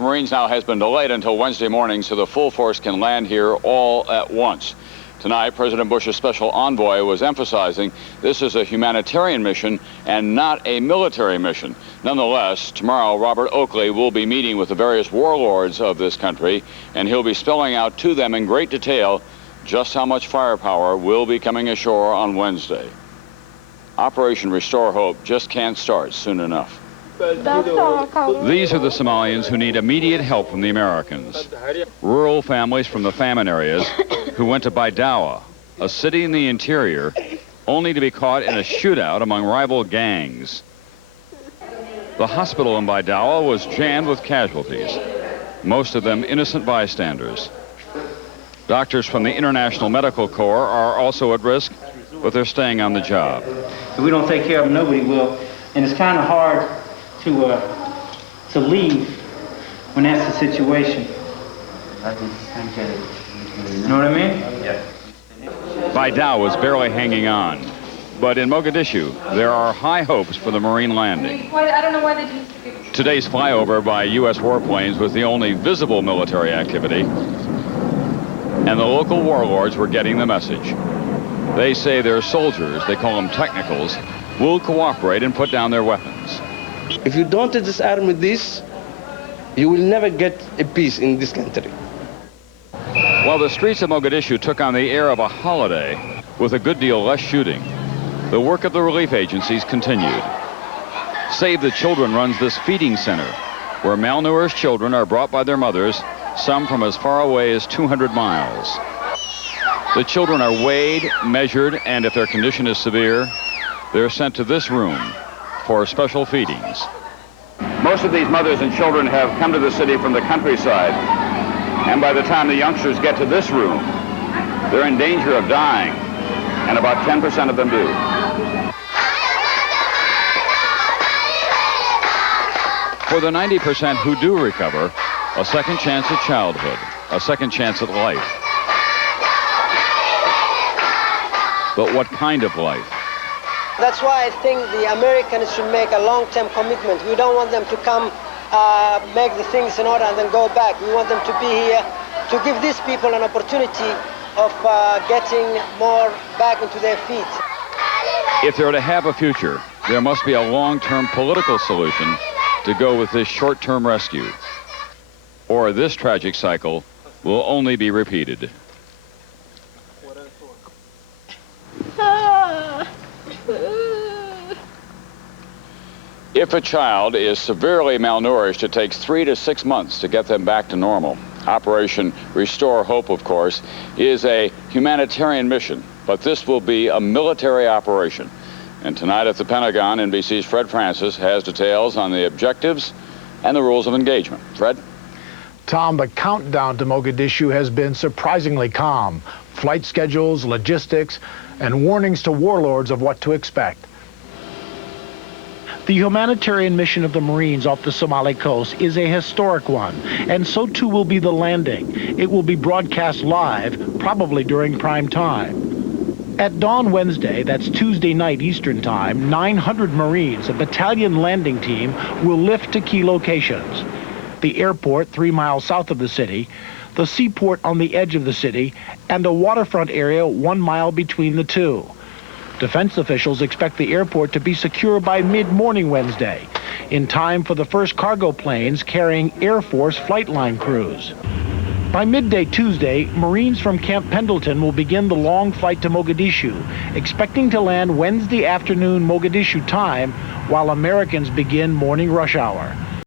Marines now has been delayed until Wednesday morning so the full force can land here all at once. Tonight, President Bush's special envoy was emphasizing this is a humanitarian mission and not a military mission. Nonetheless, tomorrow, Robert Oakley will be meeting with the various warlords of this country, and he'll be spelling out to them in great detail just how much firepower will be coming ashore on Wednesday. Operation Restore Hope just can't start soon enough. These are the Somalians who need immediate help from the Americans. Rural families from the famine areas who went to Baidawa, a city in the interior, only to be caught in a shootout among rival gangs. The hospital in Baidawa was jammed with casualties, most of them innocent bystanders. Doctors from the International Medical Corps are also at risk, but they're staying on the job. If we don't take care of them, nobody will. And it's kind of hard to leave when that's the situation. You know what I mean? Yeah. Baidawa is barely hanging on. But in Mogadishu, there are high hopes for the Marine landing. I don't know why they didn't. Today's flyover by U.S. warplanes was the only visible military activity, and the local warlords were getting the message. They say their soldiers, they call them technicals, will cooperate and put down their weapons. If you don't disarm this, you will never get a peace in this country. While the streets of Mogadishu took on the air of a holiday, with a good deal less shooting, the work of the relief agencies continued. Save the Children runs this feeding center, where malnourished children are brought by their mothers, some from as far away as 200 miles. The children are weighed, measured, and if their condition is severe, they're sent to this room for special feedings. Most of these mothers and children have come to the city from the countryside, and by the time the youngsters get to this room, they're in danger of dying, and about 10% of them do. For the 90% who do recover, a second chance at childhood, a second chance at life. But what kind of life? That's why I think the Americans should make a long-term commitment. We don't want them to come, make the things in order and then go back. We want them to be here to give these people an opportunity of getting more back into their feet. If they're to have a future, there must be a long-term political solution to go with this short-term rescue, or this tragic cycle will only be repeated. If a child is severely malnourished, it takes 3 to 6 months to get them back to normal. Operation Restore Hope, of course, is a humanitarian mission, but this will be a military operation. And tonight at the Pentagon, NBC's Fred Francis has details on the objectives and the rules of engagement. Fred? Tom, the countdown to Mogadishu has been surprisingly calm. Flight schedules, logistics, and warnings to warlords of what to expect. The humanitarian mission of the Marines off the Somali coast is a historic one, and so too will be the landing. It will be broadcast live, probably during prime time. At dawn Wednesday, that's Tuesday night Eastern Time, 900 Marines, a battalion landing team, will lift to key locations. The airport 3 miles south of the city, the seaport on the edge of the city, and a waterfront area 1 mile between the two. Defense officials expect the airport to be secure by mid-morning Wednesday, in time for the first cargo planes carrying Air Force flight line crews. By midday Tuesday, Marines from Camp Pendleton will begin the long flight to Mogadishu, expecting to land Wednesday afternoon Mogadishu time, while Americans begin morning rush hour.